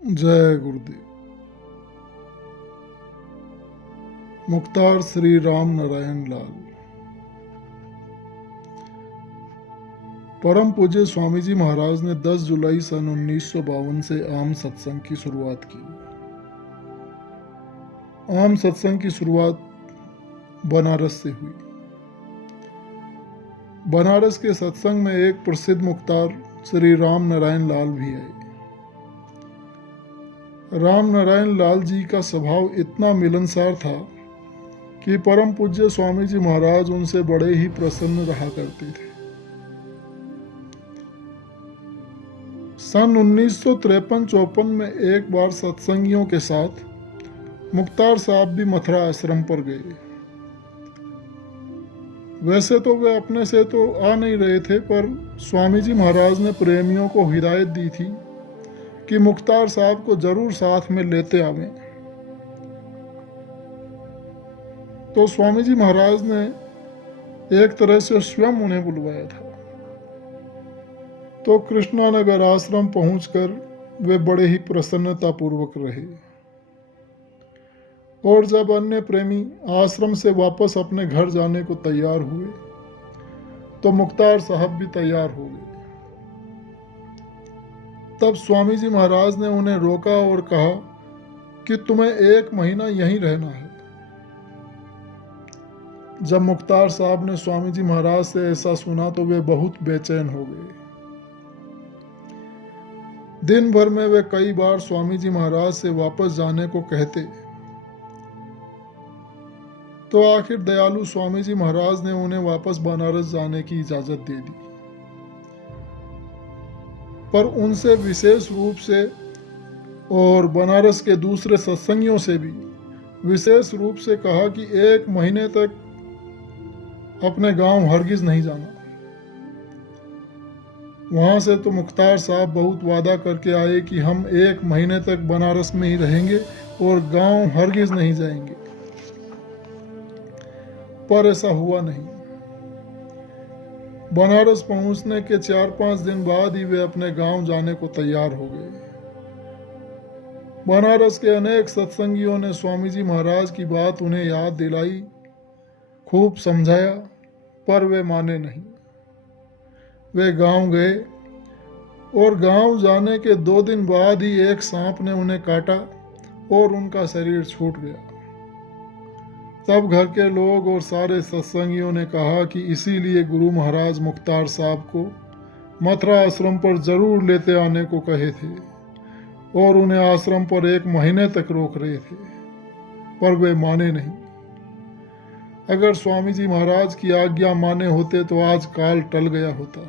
जय गुरुदेव। मुख्तार श्री राम नारायण लाल। परम पूज्य स्वामी जी महाराज ने 10 जुलाई सन 1952 से आम सत्संग की शुरुआत की। आम सत्संग की शुरुआत बनारस से हुई। बनारस के सत्संग में एक प्रसिद्ध मुख्तार श्री राम नारायण लाल भी आए। राम नारायण लाल जी का स्वभाव इतना मिलनसार था कि परम पूज्य स्वामी जी महाराज उनसे बड़े ही प्रसन्न रहा करते थे। सन 1953-54 में एक बार सत्संगियों के साथ मुख्तार साहब भी मथुरा आश्रम पर गए। वैसे तो वे अपने से तो आ नहीं रहे थे, पर स्वामी जी महाराज ने प्रेमियों को हिदायत दी थी कि मुख्तार साहब को जरूर साथ में लेते आवें। तो स्वामी जी महाराज ने एक तरह से स्वयं उन्हें बुलवाया था। तो कृष्णानगर आश्रम पहुंचकर वे बड़े ही प्रसन्नता पूर्वक रहे। और जब अन्य प्रेमी आश्रम से वापस अपने घर जाने को तैयार हुए तो मुख्तार साहब भी तैयार हो गए। तब स्वामी जी महाराज ने उन्हें रोका और कहा कि तुम्हें 1 महीना यहीं रहना है। जब मुख्तार साहब ने स्वामी जी महाराज से ऐसा सुना तो वे बहुत बेचैन हो गए। दिन भर में वे कई बार स्वामी जी महाराज से वापस जाने को कहते, तो आखिर दयालु स्वामी जी महाराज ने उन्हें वापस बनारस जाने की इजाजत दे दी। पर उनसे विशेष रूप से और बनारस के दूसरे सत्संगियों से भी विशेष रूप से कहा कि 1 महीने तक अपने गांव हरगिज नहीं जाना। वहां से तो मुख्तार साहब बहुत वादा करके आए कि हम 1 महीने तक बनारस में ही रहेंगे और गांव हरगिज नहीं जाएंगे, पर ऐसा हुआ नहीं। बनारस पहुंचने के 4-5 दिन बाद ही वे अपने गांव जाने को तैयार हो गए। बनारस के अनेक सत्संगियों ने स्वामी जी महाराज की बात उन्हें याद दिलाई, खूब समझाया, पर वे माने नहीं। वे गांव गए और गांव जाने के 2 दिन बाद ही एक सांप ने उन्हें काटा और उनका शरीर छूट गया। तब घर के लोग और सारे सत्संगियों ने कहा कि इसीलिए गुरु महाराज मुख्तार साहब को मथुरा आश्रम पर जरूर लेते आने को कहे थे और उन्हें आश्रम पर 1 महीने तक रोक रहे थे, पर वे माने नहीं। अगर स्वामी जी महाराज की आज्ञा माने होते तो आज काल टल गया होता,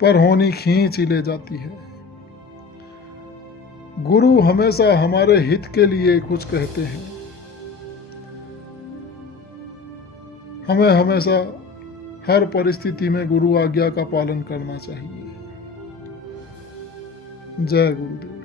पर होनी खींच ही ले जाती है। गुरु हमेशा हमारे हित के लिए कुछ कहते हैं। हमें हमेशा हर परिस्थिति में गुरु आज्ञा का पालन करना चाहिए। जय गुरुदेव।